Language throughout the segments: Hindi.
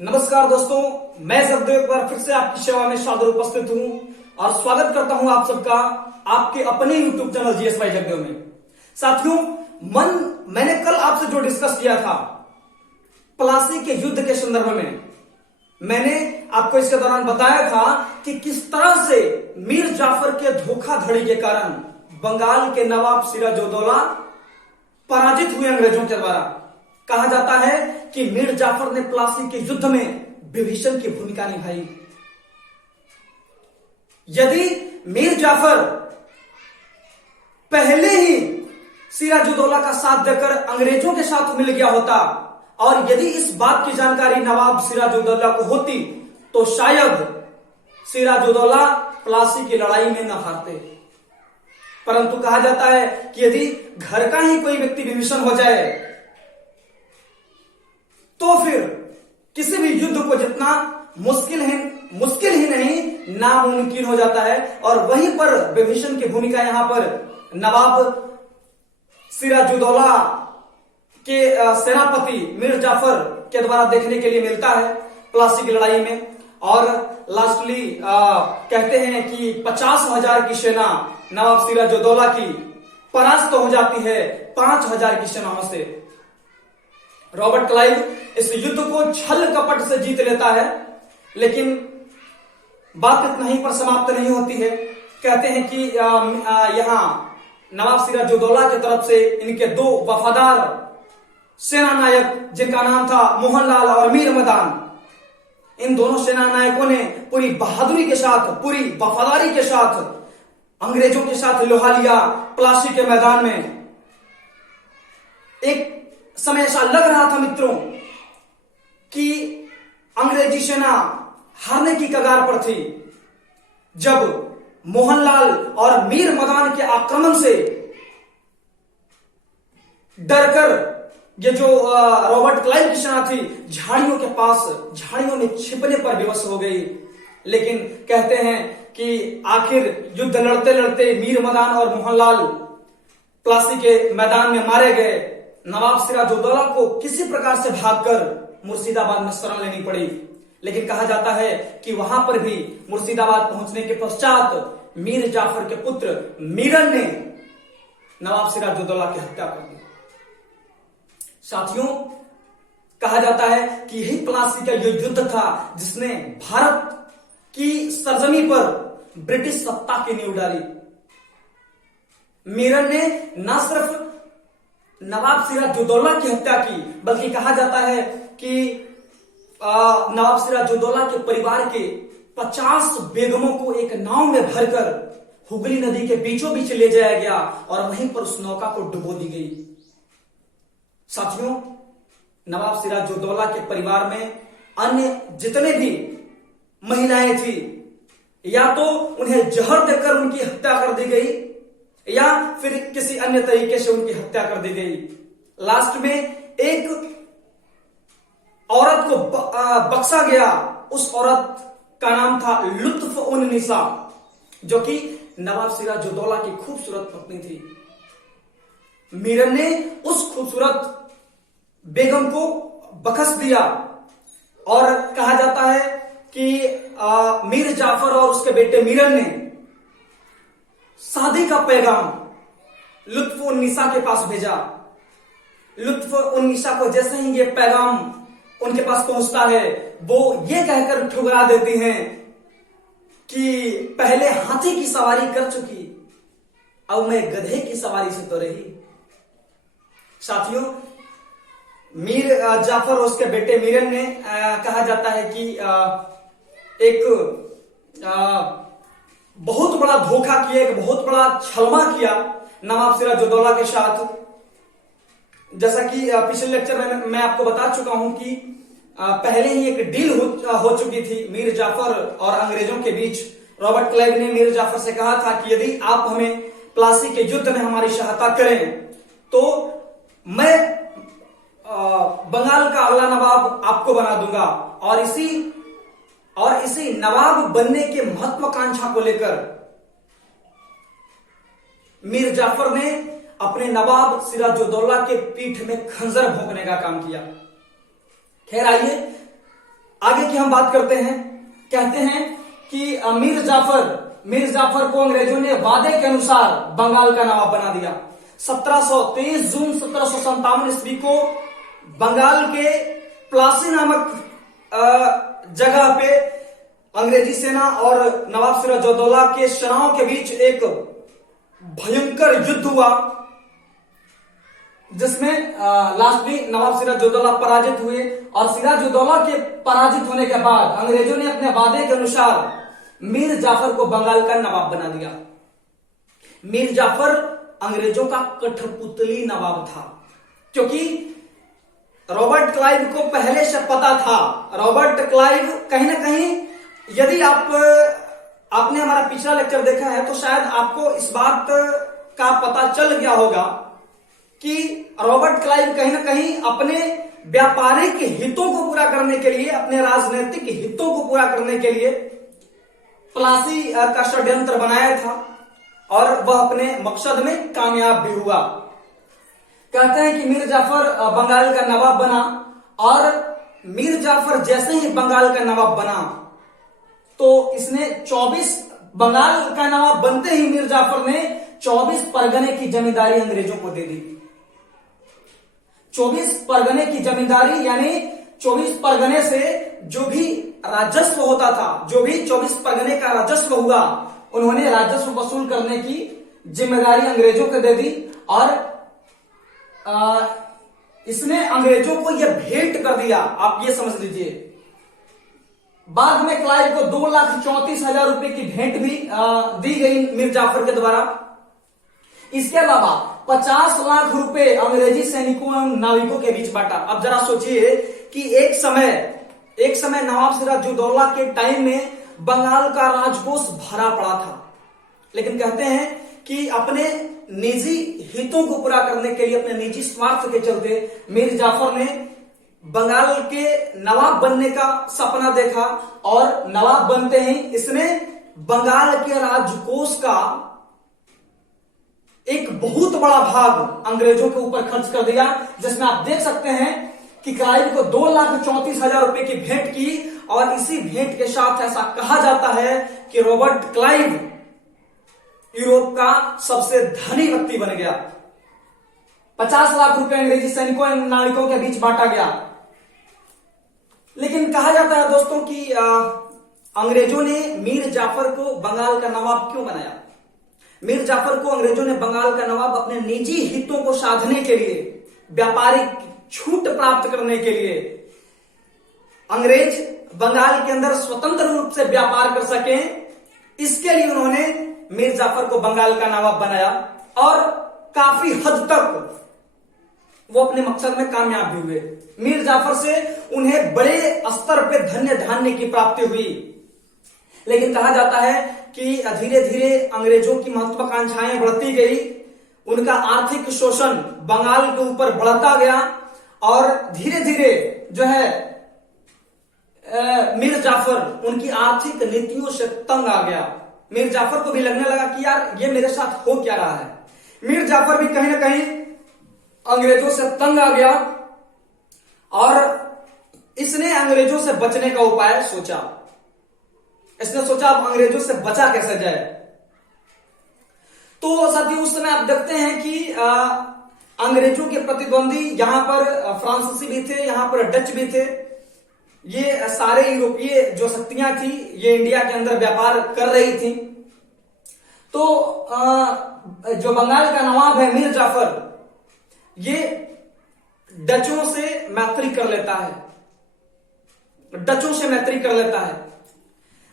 नमस्कार दोस्तों, मैं जगदेव एक बार फिर से आपकी सेवा में सादर उपस्थित हूं और स्वागत करता हूं आप सबका आपके अपने YouTube channel GS by Jagdev में। साथियों, मैंने कल आपसे जो डिस्कस किया था प्लासी के युद्ध के संदर्भ में, मैंने आपको इसके दौरान बताया था कि किस तरह से मीर जाफर के धोखाधड़ी के कारण बंगाल के नवाब सिराजुद्दौला पराजित हुए अंग्रेजों के द्वारा। कहा जाता है कि मीर जाफर ने प्लासी के युद्ध में विभीषण की भूमिका निभाई। यदि मीर जाफर पहले ही सिराजुद्दौला का साथ देकर अंग्रेजों के साथ मिल गया होता और यदि इस बात की जानकारी नवाब सिराजुद्दौला को होती तो शायद सिराजुद्दौला प्लासी की लड़ाई में न हारते। परंतु कहा जाता है कि यदि घर का ही कोई व्यक्ति विभीषण हो जाए तो फिर किसी भी युद्ध को जितना मुश्किल ही नहीं नामुमकिन हो जाता है। और वहीं पर विभीषण की भूमिका यहां पर नवाब सिराजुद्दौला के सेनापति मीर जाफर के द्वारा देखने के लिए मिलता है प्लासी की लड़ाई में। और लास्टली कहते हैं कि 50,000 की सेना नवाब सिराजुद्दौला की परास्त हो जाती है 5,000 की सेनाओं से। रॉबर्ट क्लाइव इस युद्ध को छल कपट से जीत लेता है, लेकिन बात इतना ही पर समाप्त नहीं होती है। कहते हैं कि यहां नवाब सिराजुद्दौला की तरफ से इनके दो वफादार सेना नायक जिनका नाम था मोहनलाल और मीर मदान, इन दोनों सेना नायकों ने पूरी बहादुरी के साथ, पूरी वफादारी के साथ अंग्रेजों के साथ लोहा लिया प्लासी के मैदान में। एक समय ऐसा लग रहा था मित्रों कि अंग्रेजी सेना हारने की कगार पर थी, जब मोहनलाल और मीर मदान के आक्रमण से डरकर ये जो रॉबर्ट क्लाइव की सेना थी झाड़ियों के पास, झाड़ियों में छिपने पर विवश हो गई। लेकिन कहते हैं कि आखिर युद्ध लड़ते लड़ते मीर मदान और मोहनलाल प्लासी के मैदान में मारे गए। नवाब सिराजुद्दौला को किसी प्रकार से भागकर मुर्शिदाबाद में शरण लेनी पड़ी। लेकिन कहा जाता है कि वहां पर भी मुर्शिदाबाद पहुंचने के पश्चात मीर जाफर के पुत्र मीरन ने नवाब सिराजुद्दौला की हत्या कर दी। साथियों, कहा जाता है कि यही प्लासी का यह युद्ध था जिसने भारत की सरजमी पर ब्रिटिश सत्ता की नींव डाली। मीरन ने न सिर्फ नवाब सिराजुद्दौला की हत्या की, बल्कि कहा जाता है कि नवाब सिराजुद्दौला के परिवार के 50 बेगमों को एक नाव में भरकर हुगली नदी के बीचों बीच ले जाया गया और वहीं पर उस नौका को डुबो दी गई। साथियों, नवाब सिराजुद्दौला के परिवार में अन्य जितने भी महिलाएं थी, या तो उन्हें जहर देकर उनकी हत्या कर दी गई या फिर किसी अन्य तरीके से उनकी हत्या कर दी गई। लास्ट में एक औरत को बख्शा गया। उस औरत का नाम था लुत्फ उन निसा, जो कि नवाब सिराजुद्दौला की खूबसूरत पत्नी थी। मीरन ने उस खूबसूरत बेगम को बख्श दिया और कहा जाता है कि मीर जाफर और उसके बेटे मीरन ने शादी का पैगाम लुत्फ उन निसा के पास भेजा। लुत्फ उन निसा को जैसे ही ये पैगाम उनके पास पहुंचता है, वो ये कहकर ठुकरा देती हैं कि पहले हाथी की सवारी कर चुकी, अब मैं गधे की सवारी से तो रही। साथियों, मीर जाफर और उसके बेटे मीरन ने कहा जाता है कि एक बहुत बड़ा धोखा किया, एक बहुत बड़ा छलवा किया नवाब सिराजुद्दौला के साथ। जैसा कि पिछले लेक्चर में मैं आपको बता चुका हूं कि पहले ही एक डील हो चुकी थी मीर जाफर और अंग्रेजों के बीच। रॉबर्ट क्लाइव ने मीर जाफर से कहा था कि यदि आप हमें प्लासी के युद्ध में हमारी सहायता करें तो मैं बंगाल का अगला नवाब आपको बना दूंगा। और इसी नवाब बनने के महत्वाकांक्षा को लेकर मीर जाफर ने अपने नवाब सिराजुद्दौला के पीठ में खंजर भोंकने का काम किया। खैर आइए आगे की हम बात करते हैं। कहते हैं कि मीर जाफर को अंग्रेजों ने वादे के अनुसार बंगाल का नवाब बना दिया। 23 जून 1757 ईस्वी को बंगाल के प्लासी नामक जगह पे अंग्रेजी सेना और नवाब सिराजुद्दौला के सेनाओं के बीच एक भयंकर युद्ध हुआ, जिसमें लास्ट में नवाब सिराजुद्दौला पराजित हुए। और सिराजुद्दौला के पराजित होने के बाद अंग्रेजों ने अपने वादे के अनुसार मीर जाफर को बंगाल का नवाब बना दिया। मीर जाफर अंग्रेजों का कठपुतली नवाब था, क्योंकि रॉबर्ट क्लाइव को पहले से पता था। रॉबर्ट क्लाइव कहीं ना कहीं, यदि आपने हमारा पिछला लेक्चर देखा है तो शायद आपको इस बात का पता चल गया होगा कि रॉबर्ट क्लाइव कहीं ना कहीं अपने व्यापारिक हितों को पूरा करने के लिए, अपने राजनीतिक हितों को पूरा करने के लिए प्लासी का षड्यंत्र बनाया था और वह अपने मकसद में कामयाब भी हुआ। कहते हैं कि मीर जाफर बंगाल का नवाब बना, और मीर जाफर जैसे ही बंगाल का नवाब बना तो इसने 24 बंगाल का नवाब बनते ही मीर जाफर ने 24 परगने की जमींदारी अंग्रेजों को दे दी। 24 परगने की जमींदारी, यानी 24 परगने से जो भी राजस्व होता था, जो भी 24 परगने का राजस्व हुआ, उन्होंने राजस्व वसूल करने की जिम्मेदारी अंग्रेजों को दे दी। और इसने अंग्रेजों को यह भेंट कर दिया, आप ये समझ लीजिए। बाद में क्लाइव को 2,34,000 रुपए की भेंट भी दी गई मीर जाफर के द्वारा। इसके अलावा 50 लाख रुपए अंग्रेजी सैनिकों एवं नाविकों के बीच बांटा। अब जरा सोचिए कि एक समय नवाब सिराजुद्दौला के टाइम में बंगाल का राजकोष भरा पड़ा था, लेकिन कहते हैं कि अपने निजी हितों को पूरा करने के लिए, अपने निजी स्वार्थ के चलते मीर जाफर ने बंगाल के नवाब बनने का सपना देखा, और नवाब बनते ही इसने बंगाल के राजकोष का एक बहुत बड़ा भाग अंग्रेजों के ऊपर खर्च कर दिया, जिसमें आप देख सकते हैं कि क्लाइव को 2,34,000 रुपए की भेंट की। और इसी भेंट के साथ ऐसा कहा जाता है कि रॉबर्ट क्लाइव यूरोप का सबसे धनी व्यक्ति बन गया। 50 लाख रुपए अंग्रेजी सैनिकों एवं नाविकों के बीच बांटा गया। लेकिन कहा जाता है दोस्तों कि अंग्रेजों ने मीर जाफर को बंगाल का नवाब क्यों बनाया। मीर जाफर को अंग्रेजों ने बंगाल का नवाब अपने निजी हितों को साधने के लिए, व्यापारिक छूट प्राप्त करने के लिए, अंग्रेज बंगाल के अंदर स्वतंत्र रूप से व्यापार कर सके, इसके लिए उन्होंने मीर जाफर को बंगाल का नवाब बनाया। और काफी हद तक वो अपने मकसद में कामयाब भी हुए। मीर जाफर से उन्हें बड़े स्तर पर धन्य धान्य की प्राप्ति हुई। लेकिन कहा जाता है कि धीरे धीरे अंग्रेजों की महत्वाकांक्षाएं बढ़ती गई, उनका आर्थिक शोषण बंगाल के ऊपर बढ़ता गया, और धीरे धीरे जो है मीर जाफर उनकी आर्थिक नीतियों से तंग आ गया। मीर जाफर को भी लगने लगा कि यार ये मेरे साथ हो क्या रहा है। मीर जाफर भी कहीं ना कहीं अंग्रेजों से तंग आ गया, और इसने अंग्रेजों से बचने का उपाय सोचा। इसने सोचा अब अंग्रेजों से बचा कैसे जाए। तो साथियों उस समय आप देखते हैं कि अंग्रेजों के प्रतिद्वंदी यहां पर फ्रांसीसी भी थे, यहां पर डच भी थे। ये सारे यूरोपीय जो शक्तियां थी ये इंडिया के अंदर व्यापार कर रही थी। तो जो बंगाल का नवाब है मीर जाफर, ये डचों से मैत्री कर लेता है, डचों से मैत्री कर लेता है।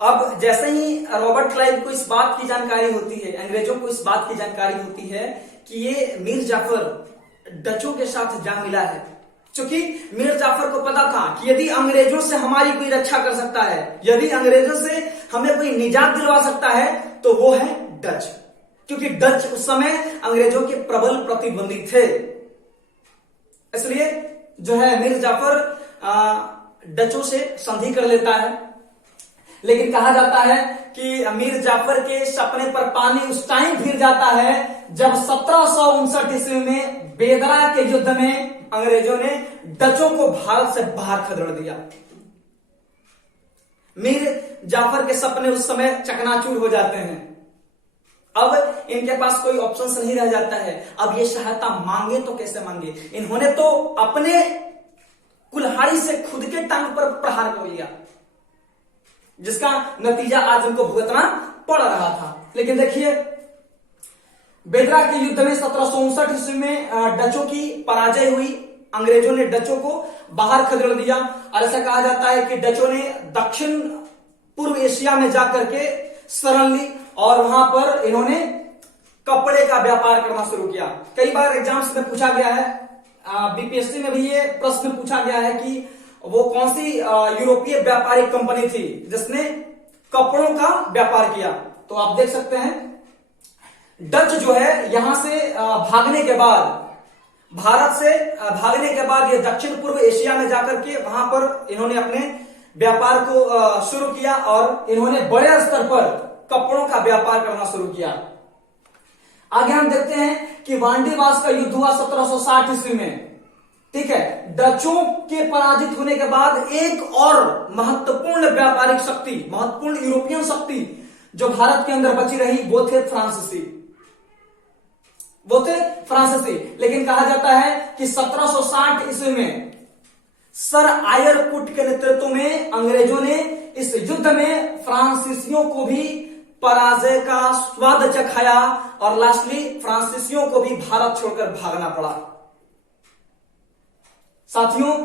अब जैसे ही रॉबर्ट क्लाइव को इस बात की जानकारी होती है, अंग्रेजों को इस बात की जानकारी होती है कि ये मीर जाफर डचों के साथ जा मिला है, क्योंकि मीर जाफर को पता था कि यदि अंग्रेजों से हमारी कोई रक्षा कर सकता है, यदि अंग्रेजों से हमें कोई निजात दिलवा सकता है, तो वो है डच। क्योंकि डच उस समय अंग्रेजों के प्रबल प्रतिद्वंदी थे। इसलिए जो है मीर जाफर डचों से संधि कर लेता है। लेकिन कहा जाता है कि मीर जाफर के सपने पर पानी उस टाइम फिर जाता है जब 1759 ईस्वी में बेदरा के युद्ध में अंग्रेजों ने डचों को भारत से बाहर खदेड़ दिया। मीर जाफर के सपने उस समय चकनाचूर हो जाते हैं। अब इनके पास कोई ऑप्शन नहीं रह जाता है। अब ये सहायता मांगे तो कैसे मांगे? इन्होंने तो अपने कुल्हाड़ी से खुद के टांग पर प्रहार कर लिया, जिसका नतीजा आज उनको भुगतना पड़ रहा था। लेकिन देखिए, बेदरा के युद्ध में 1759 ईस्वी में डचों की पराजय हुई। अंग्रेजों ने डचों को बाहर खदेड़ दिया और ऐसा कहा जाता है कि डचों ने दक्षिण पूर्व एशिया में जाकर के शरण ली और वहां पर इन्होंने कपड़े का व्यापार करना शुरू किया। कई बार एग्जाम्स में पूछा गया है, बीपीएससी में भी ये प्रश्न पूछा गया है कि वो कौन सी यूरोपीय व्यापारिक कंपनी थी जिसने कपड़ों का व्यापार किया। तो आप देख सकते हैं, डच जो है यहां से भागने के बाद, भारत से भागने के बाद ये दक्षिण पूर्व एशिया में जाकर के वहां पर इन्होंने अपने व्यापार को शुरू किया और इन्होंने बड़े स्तर पर कपड़ों का व्यापार करना शुरू किया। आगे हम देखते हैं कि वांडीवास का युद्ध हुआ 1760 ईस्वी में। ठीक है, डचों के पराजित होने के बाद एक और महत्वपूर्ण व्यापारिक शक्ति, महत्वपूर्ण यूरोपियन शक्ति जो भारत के अंदर बची रही, वो थे फ्रांसीसी। लेकिन कहा जाता है कि 1760 ईस्वी में सर आयरकुट के नेतृत्व में अंग्रेजों ने इस युद्ध में फ्रांसीसियों को भी पराजय का स्वाद चखाया और लास्टली फ्रांसीसियों को भी भारत छोड़कर भागना पड़ा। साथियों,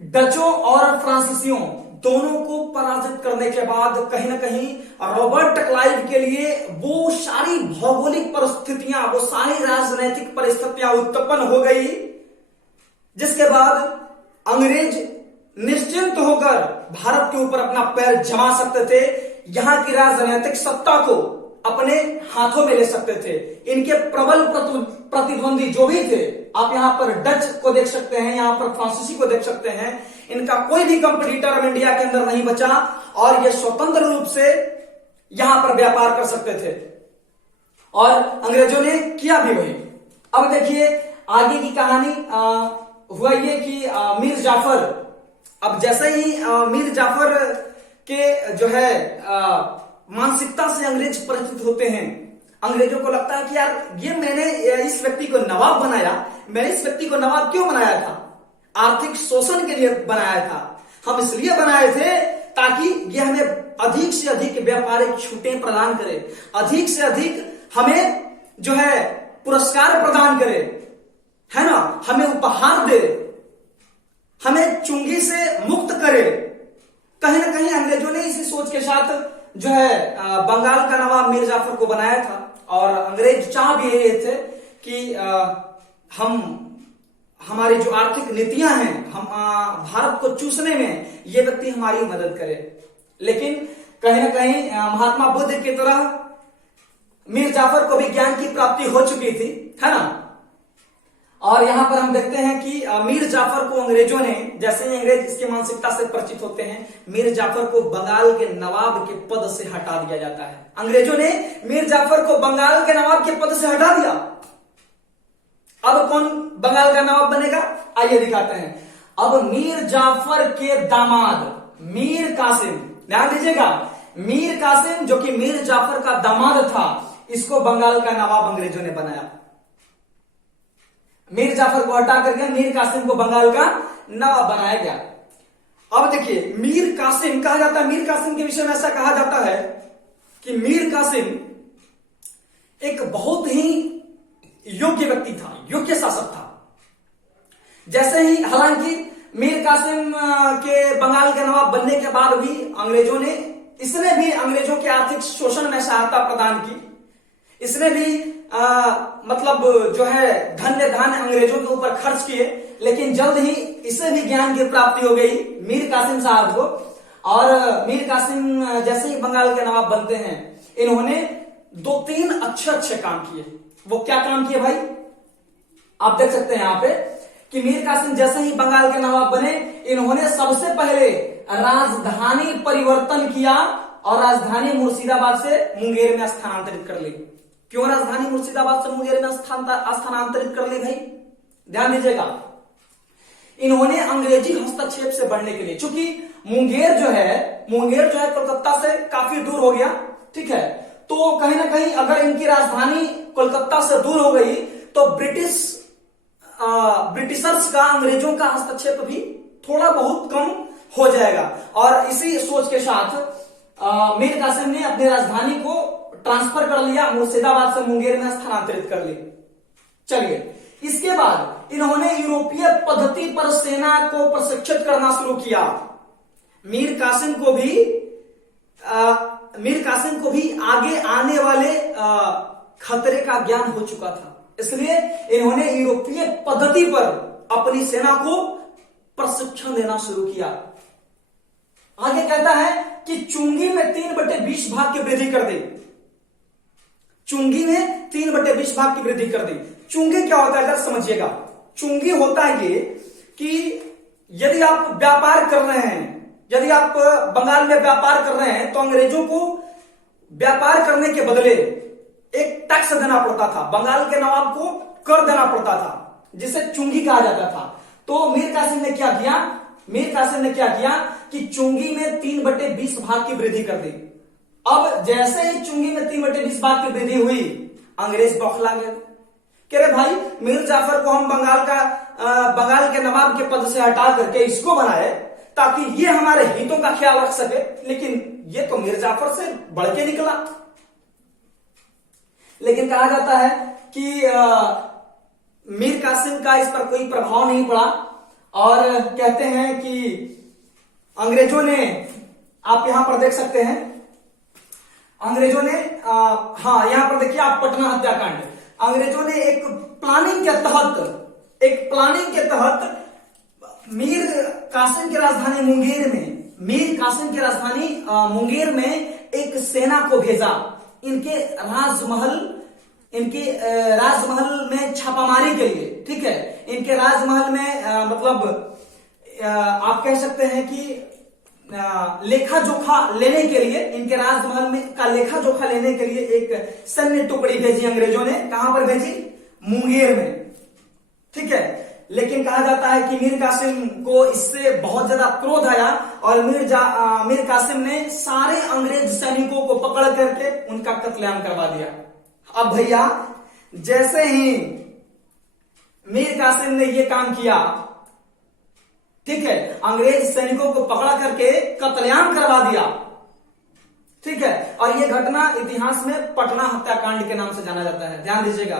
डचों और फ्रांसीसियों दोनों को पराजित करने के बाद कहीं ना कहीं रॉबर्ट क्लाइव के लिए वो सारी भौगोलिक परिस्थितियां, वो सारी राजनीतिक परिस्थितियां उत्पन्न हो गई, जिसके बाद अंग्रेज निश्चिंत होकर भारत के ऊपर अपना पैर जमा सकते थे, यहां की राजनीतिक सत्ता को अपने हाथों में ले सकते थे। इनके प्रबल प्रतिद्वंदी जो भी थे, आप यहां पर डच को देख सकते हैं, यहां पर फ्रांसीसी को देख सकते हैं, इनका कोई भी कंपटीटर अब इंडिया के अंदर नहीं बचा और ये स्वतंत्र रूप से यहां पर व्यापार कर सकते थे और अंग्रेजों ने किया भी वही। अब देखिए आगे की कहानी। हुआ ये कि मीर जाफर, अब जैसे ही मीर जाफर के जो है मानसिकता से अंग्रेज परिचित होते हैं, अंग्रेजों को लगता है कि यार ये मैंने इस व्यक्ति को नवाब बनाया, मैंने इस व्यक्ति को नवाब क्यों बनाया था? आर्थिक शोषण के लिए बनाया था। हम इसलिए बनाए थे ताकि ये हमें अधिक से अधिक व्यापारिक छूटें प्रदान करे, अधिक से अधिक हमें जो है पुरस्कार प्रदान करे, है ना, हमें उपहार दे, हमें चुंगी से मुक्त करे। कहीं ना कहीं अंग्रेजों ने इसी सोच के साथ जो है बंगाल का नवाब मीर जाफर को बनाया था और अंग्रेज चाह भी रहे थे कि हमारी जो आर्थिक नीतियां हैं, हम भारत को चूसने में ये व्यक्ति हमारी मदद करे। लेकिन कहीं ना कहीं महात्मा बुद्ध की तरह मीर जाफर को भी ज्ञान की प्राप्ति हो चुकी थी, है ना। और यहां पर हम देखते हैं कि मीर जाफर को अंग्रेजों ने, जैसे ही अंग्रेज इसकी मानसिकता से परिचित होते हैं, मीर जाफर को बंगाल के नवाब के पद से हटा दिया जाता है। अंग्रेजों ने मीर जाफर को बंगाल के नवाब के पद से हटा दिया। अब कौन बंगाल का नवाब बनेगा, आइए दिखाते हैं। अब मीर जाफर के दामाद मीर कासिम, ध्यान दीजिएगा, मीर कासिम जो कि मीर जाफर का दामाद था, इसको बंगाल का नवाब अंग्रेजों ने बनाया। मीर जाफर को हटा करके मीर कासिम को बंगाल का नवाब बनाया गया। अब देखिए, मीर कासिम कहा जाता है, मीर कासिम के विषय में ऐसा कहा जाता है कि मीर कासिम एक बहुत ही योग्य व्यक्ति था, योग्य शासक था। जैसे ही, हालांकि मीर कासिम के बंगाल के नवाब बनने के बाद भी अंग्रेजों ने, इसने भी अंग्रेजों के आर्थिक शोषण में सहायता प्रदान की, इसने भी मतलब जो है धन्य धान्य अंग्रेजों के ऊपर खर्च किए। लेकिन जल्द ही इसे भी ज्ञान की प्राप्ति हो गई मीर कासिम साहब को, और मीर कासिम जैसे ही बंगाल के नवाब बनते हैं, इन्होंने 2-3 अच्छे काम किए। वो क्या काम किए भाई, आप देख सकते हैं यहां पे कि मीर कासिम जैसे ही बंगाल के नवाब बने, इन्होंने सबसे पहले राजधानी परिवर्तन किया और राजधानी मुर्शिदाबाद से मुंगेर में स्थानांतरित कर ली। क्यों राजधानी मुर्शिदाबाद से मुंगेर में स्थानांतरित कर ली भाई, ध्यान दीजिएगा। इन्होंने अंग्रेजी हस्तक्षेप से बढ़ने के लिए, चूंकि मुंगेर जो है कोलकाता से काफी दूर हो गया, ठीक है। तो कहीं ना कहीं अगर इनकी राजधानी कोलकाता से दूर हो गई तो ब्रिटिशर्स का, अंग्रेजों का हस्तक्षेप भी थोड़ा बहुत कम हो जाएगा। और इसी सोच के साथ मीर कासिम ने अपनी राजधानी को ट्रांसफर कर लिया, मुर्शिदाबाद से मुंगेर में स्थानांतरित कर ली। चलिए, इसके बाद इन्होंने यूरोपीय पद्धति पर सेना को प्रशिक्षित करना शुरू किया। मीर कासिम को भी आगे आने वाले खतरे का ज्ञान हो चुका था, इसलिए इन्होंने यूरोपीय पद्धति पर अपनी सेना को प्रशिक्षण देना शुरू किया। आगे कहता है कि चुंगी में 3/20 भाग की वृद्धि कर दी। चुंगी में 3/20 भाग की वृद्धि कर दी। चुंगी क्या होता है जरा समझिएगा। चुंगी होता है ये कि यदि आप व्यापार कर रहे हैं, यदि आप बंगाल में व्यापार कर रहे हैं तो अंग्रेजों को व्यापार करने के बदले एक टैक्स देना पड़ता था, बंगाल के नवाब को कर देना पड़ता था, जिसे चुंगी कहा जाता था। तो मीर कासिम ने क्या किया कि चुंगी में 3/20 भाग की वृद्धि कर दी। अब जैसे ही चुंगी में 3/20 भाग की वृद्धि हुई, अंग्रेज बौखला गए। कह रहे भाई, मीर जाफर को हम बंगाल के नवाब के पद से हटा करके इसको बनाए ताकि ये हमारे हितों का ख्याल रख सके, लेकिन ये तो मीर जाफर से बढ़ के निकला। लेकिन कहा जाता है कि मीर कासिम का इस पर कोई प्रभाव नहीं पड़ा और कहते हैं कि अंग्रेजों ने, आप यहां पर देख सकते हैं, अंग्रेजों ने यहां पर देखिए आप, पटना हत्याकांड। अंग्रेजों ने एक प्लानिंग के तहत मीर कासिम की राजधानी मुंगेर में एक सेना को भेजा। इनके राजमहल में छापामारी के लिए, ठीक है। इनके राजमहल में आप कह सकते हैं कि लेखा जोखा लेने के लिए, इनके राजमहल में का लेखा जोखा लेने के लिए एक सैन्य टुकड़ी भेजी अंग्रेजों ने। कहां पर भेजी? मुंगेर में, ठीक है। लेकिन कहा जाता है कि मीर कासिम को इससे बहुत ज्यादा क्रोध आया और मीर कासिम ने सारे अंग्रेज सैनिकों को पकड़ करके उनका कत्लेआम करवा दिया। अब भैया, जैसे ही मीर कासिम ने यह काम किया, ठीक है, अंग्रेज सैनिकों को पकड़ा करके कत्लेआम करवा दिया, ठीक है। और यह घटना इतिहास में पटना हत्याकांड के नाम से जाना जाता है। ध्यान दीजिएगा,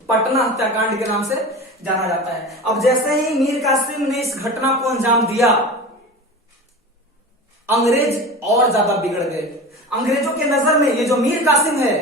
पटना हत्याकांड के नाम से जाना जाता है। अब जैसे ही मीर कासिम ने इस घटना को अंजाम दिया, अंग्रेज और ज्यादा बिगड़ गए। अंग्रेजों के नजर में ये जो मीर कासिम है